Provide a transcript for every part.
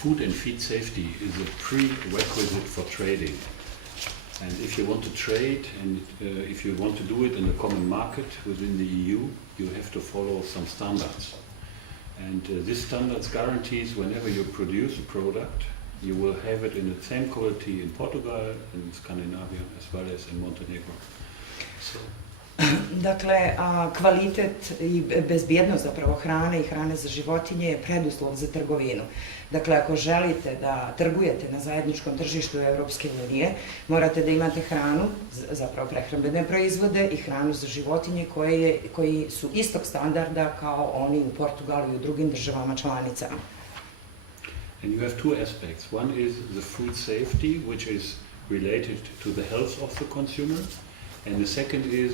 food and feed safety is a prerequisite for trading. And if you want to trade and if you want to do it in a common market within the EU, you have to follow some standards. And this standards guarantees whenever you produce a product, you will have it in the same quality in Portugal, in Scandinavia, as well as in Montenegro. So. Dakle, kvalitet i bezbjednost zapravo hrane i hrane za životinje je preduslov za trgovinu. Dakle, ako želite da trgujete na zajedničkom tržištu Evropske unije, morate da imate hranu, zapravo prehrambene proizvode i hranu za životinje koji su istog standarda kao oni u Portugalu i u drugim državama članicama. And you have two aspects. One is the food safety, which is related to the health of the consumer, and the second is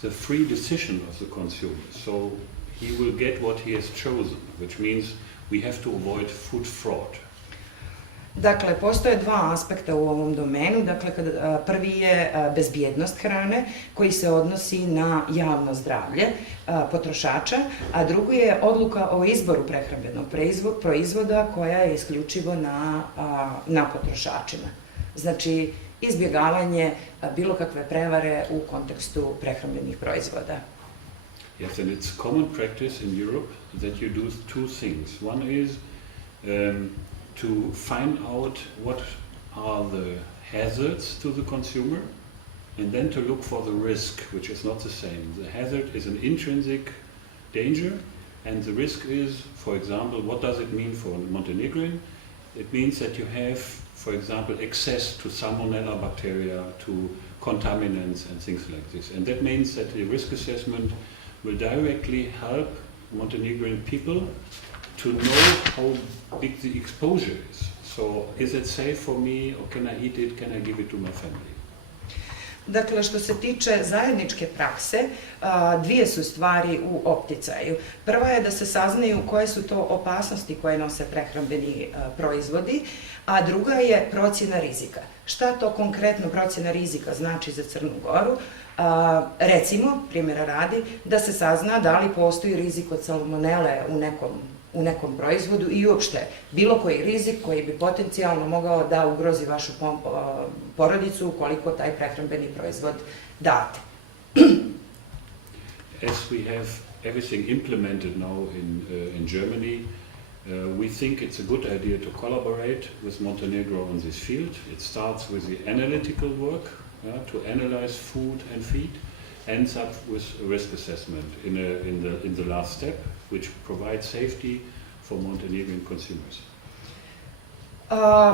the free decision of the consumer. So he will get what he has chosen, which means we have to avoid food fraud. Dakle, postoje dva aspekta u ovom domenu. Dakle, prvi je bezbjednost hrane koji se odnosi na javno zdravlje potrošača, a drugo je odluka o izboru prehrambenog proizvoda koja je isključivo na potrošačima. Znači, izbjegavanje bilo kakve prevare u kontekstu prehrambenih proizvoda. Yes, and it's common practice in Europe that you do two things. One is to find out what are the hazards to the consumer, and then to look for the risk, which is not the same. The hazard is an intrinsic danger, and the risk is, for example, what does it mean for Montenegrin? It means that you have, for example, access to Salmonella bacteria, to contaminants and things like this. And that means that the risk assessment will directly help Montenegrin people to know how big the exposure is. So, is it safe for me, or can I eat it, can I give it to my family? Dakle, što se tiče zajedničke prakse, dvije su stvari u opticaju. Prva je da se saznaju koje su to opasnosti koje nose prehrambeni proizvodi, a druga je procjena rizika. Šta to konkretno procjena rizika znači za Crnu Goru? Recimo, primjera radi, da se sazna da li postoji rizik od salmonele u nekom proizvodu i uopšte bilo koji rizik koji bi potencijalno mogao da ugrozi vašu porodicu ukoliko taj prehrambeni proizvod date. As we have everything implemented now in Germany, we think it's a good idea to collaborate with Montenegro on this field. It starts with the analytical work, to analyze food and feed, ends up with a risk assessment in the last step, which provides safety for Montenegrin consumers.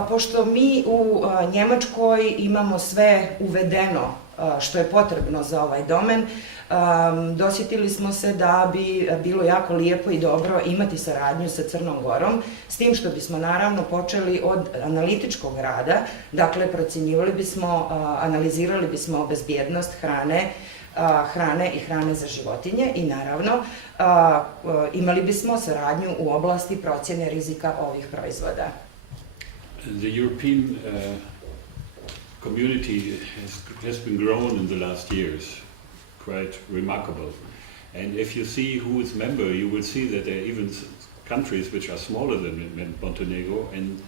Pošto mi u Njemačkoj imamo sve uvedeno što je potrebno za ovaj domen, dosjetili smo se da bi bilo jako lijepo i dobro imati saradnju sa Crnom Gorom, s tim što bismo naravno počeli od analitičkog rada, dakle procjenjivali bismo, analizirali bismo bezbjednost hrane i hrane za životinje i naravno imali bismo saradnju u oblasti procjene rizika ovih proizvoda. The European community has been grown in the last years, quite remarkable. And if you see who is member, you will see that there are even countries which are smaller than Montenegro, and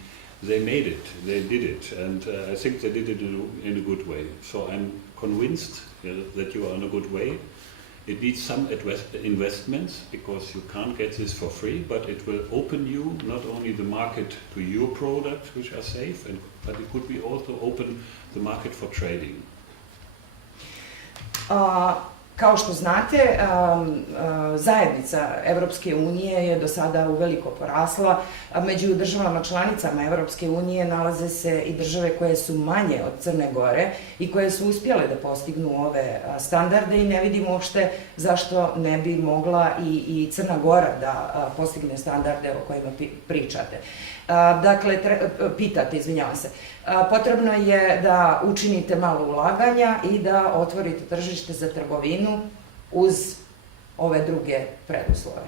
they made it, they did it, and I think they did it in a good way. So I'm convinced that you are in a good way. It needs some investments because you can't get this for free, but it will open you not only the market to your products, which are safe, but it could be also open the market for trading. Kao što znate, zajednica Evropske unije je do sada uveliko porasla. Među državama članicama Evropske unije nalaze se i države koje su manje od Crne Gore i koje su uspjele da postignu ove standarde i ne vidim uopšte zašto ne bi mogla i Crna Gora da postigne standarde o kojima pričate. Dakle, pitate, izvinjavam se. Potrebno je da učinite malo ulaganja i da otvorite tržište za trgovinu uz ove druge preduslove.